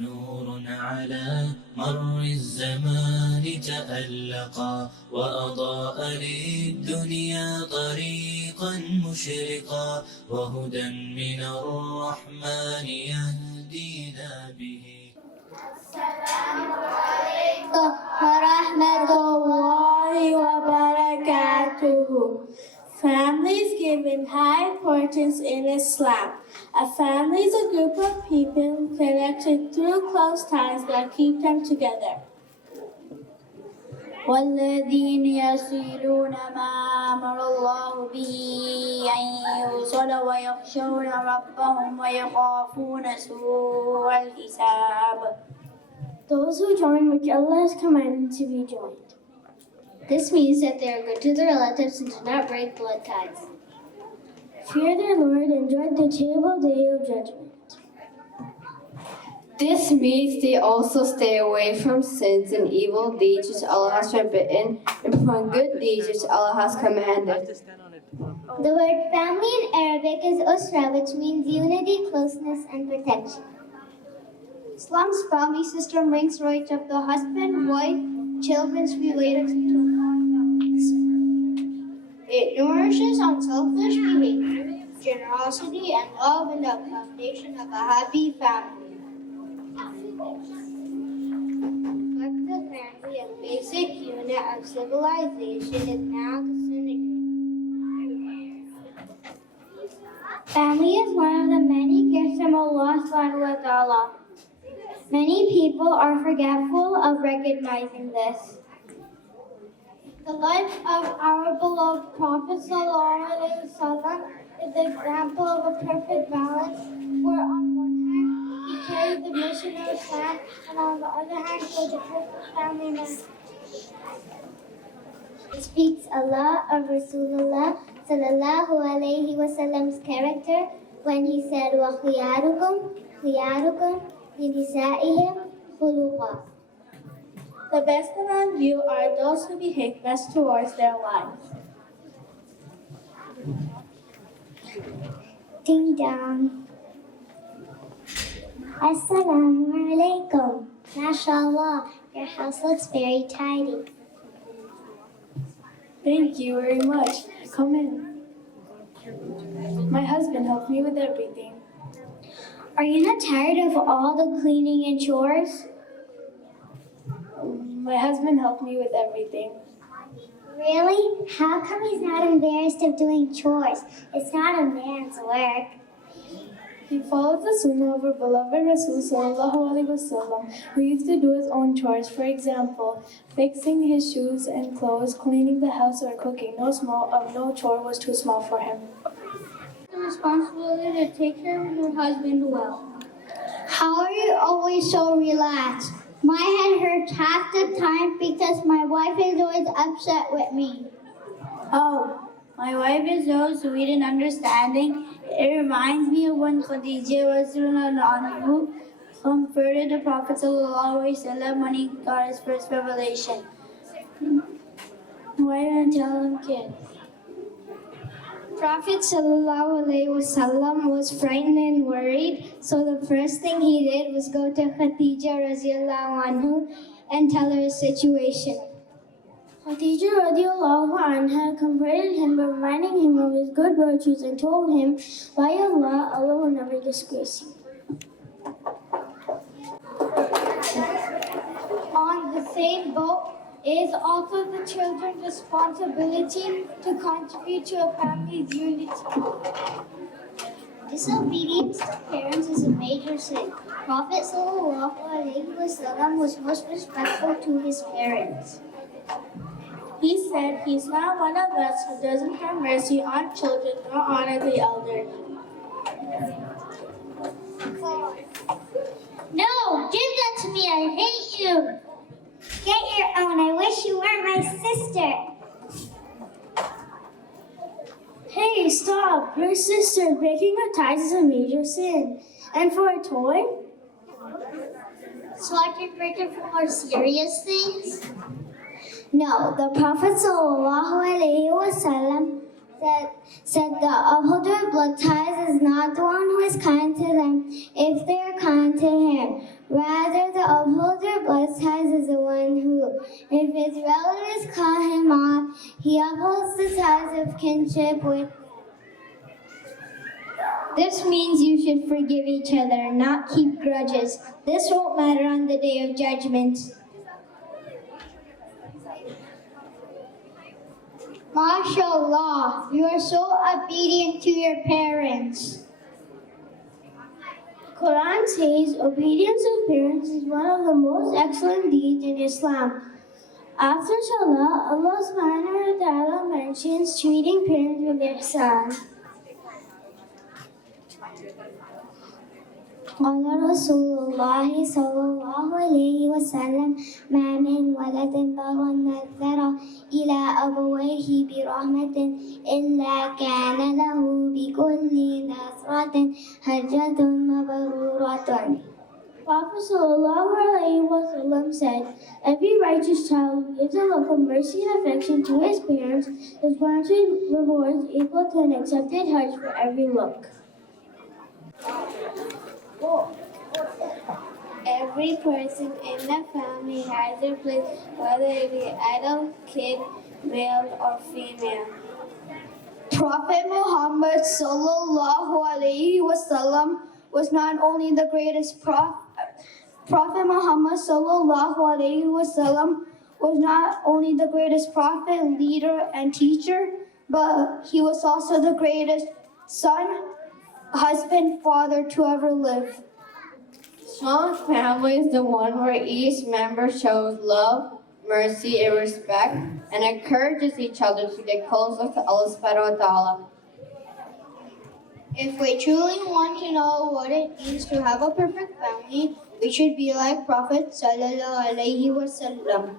نور على مر الزمان تألقا وأضاء للدنيا طريقا مشرقا وهدى من الرحمن يهدينا به. السلام عليكم ورحمة الله وبركاته. Family is given high importance in Islam. A family is a group of people connected through close ties that keep them together. والذين يصلون ما أمر الله به أن يوصل ويخشون ربهم ويخافون سوء الحساب. Those who join which Allah has commanded to be joined. This means that they are good to their relatives and do not break blood ties. Fear their Lord and dread the terrible day of judgment. This means they also stay away from sins and evil deeds which Allah has forbidden and perform good deeds which Allah has commanded. The word family in Arabic is usra, which means unity, closeness, and protection. Islam's family system ranks right of the husband, wife, children's related to it nourishes unselfish behavior, generosity, and love in the foundation of a happy family. Like the family, a basic unit of civilization is now the Sunnah-Winter. Family is one of the many gifts from Allah subhanahu wa ta'ala. Many people are forgetful of recognizing this. The life of our beloved Prophet ﷺ is the example of a perfect balance, where on one hand he carried the mission of Islam, and on the other hand was a perfect family man. It speaks Allah of Rasulullah sallallahu alayhi wasallam's character when he said, وَخِيَارُكُمْ لِنِسَائِهِمْ خُلُقًا. The best among you are those who behave best towards their wives. Ding dong. Assalamu alaikum. MashaAllah, your house looks very tidy. Thank you very much. Come in. My husband helped me with everything. Are you not tired of all the cleaning and chores? My husband helped me with everything. Really? How come he's not embarrassed of doing chores? It's not a man's work. He follows the sunnah of our beloved Rasul sallallahu alaihi wasallam, who used to do his own chores. For example, fixing his shoes and clothes, cleaning the house, or cooking. No chore was too small for him. The responsibility to take care of your husband well. How are you always so relaxed? My head hurts half the time because my wife is always upset with me. Oh, my wife is so sweet and understanding. It reminds me of when Khadija Rasulullah comforted the Prophet ﷺ when he got his first revelation. Why don't you tell him, kid? Prophet ﷺ was frightened and worried, so the first thing he did was go to Khadija radiallahu anhu and tell her his situation. Khadija radiallahu anha comforted him by reminding him of his good virtues and told him, by Allah, Allah will never disgrace you. On the same boat is also the children's responsibility to contribute to a family's unity. Disobedience to parents is a major sin. Prophet ﷺ was most respectful to his parents. He said, he's not one of us who doesn't have mercy on children nor honor the elderly. No, give that to me, I hate you. Get your own, I wish you weren't my sister. Hey, stop, your sister. Breaking her ties is a major sin. And for a toy? So I can break it for more serious things? No, the Prophet ﷺ said the upholder of blood ties is not the one who is kind to them if they are kind to him. Rather, the upholder of blood ties is the one who, if his relatives cut him off, he upholds the ties of kinship with. This means you should forgive each other, not keep grudges. This won't matter on the day of judgment. MashaAllah, you are so obedient to your parents. Quran says obedience of parents is one of the most excellent deeds in Islam. After Salah, Allah subhanahu wa ta'ala mentions treating parents with ihsan. قال رسول الله صلى الله عليه وسلم ما من ولد بر نذر إلى أبويه برحمة إلا كان له بكل نذرة حجة مبرورة. Prophet sallallahu alaihi wasallam said, every righteous child who gives a look of mercy and affection to his parents is granted rewards equal to an accepted hajj for every look. Every person in the family has their place, whether it be adult, kid, male or female. Prophet Muhammad sallallahu alaihi wasallam was not only the greatest Prophet Muhammad sallallahu alaihi wasallam was not only the greatest prophet, leader, and teacher, but he was also the greatest son, husband, father to ever live. Strong family is the one where each member shows love, mercy, and respect, and encourages each other to get closer to Allah subhanahu wa ta'ala. If we truly want to know what it means to have a perfect family, we should be like Prophet sallallahu alaihi wasallam.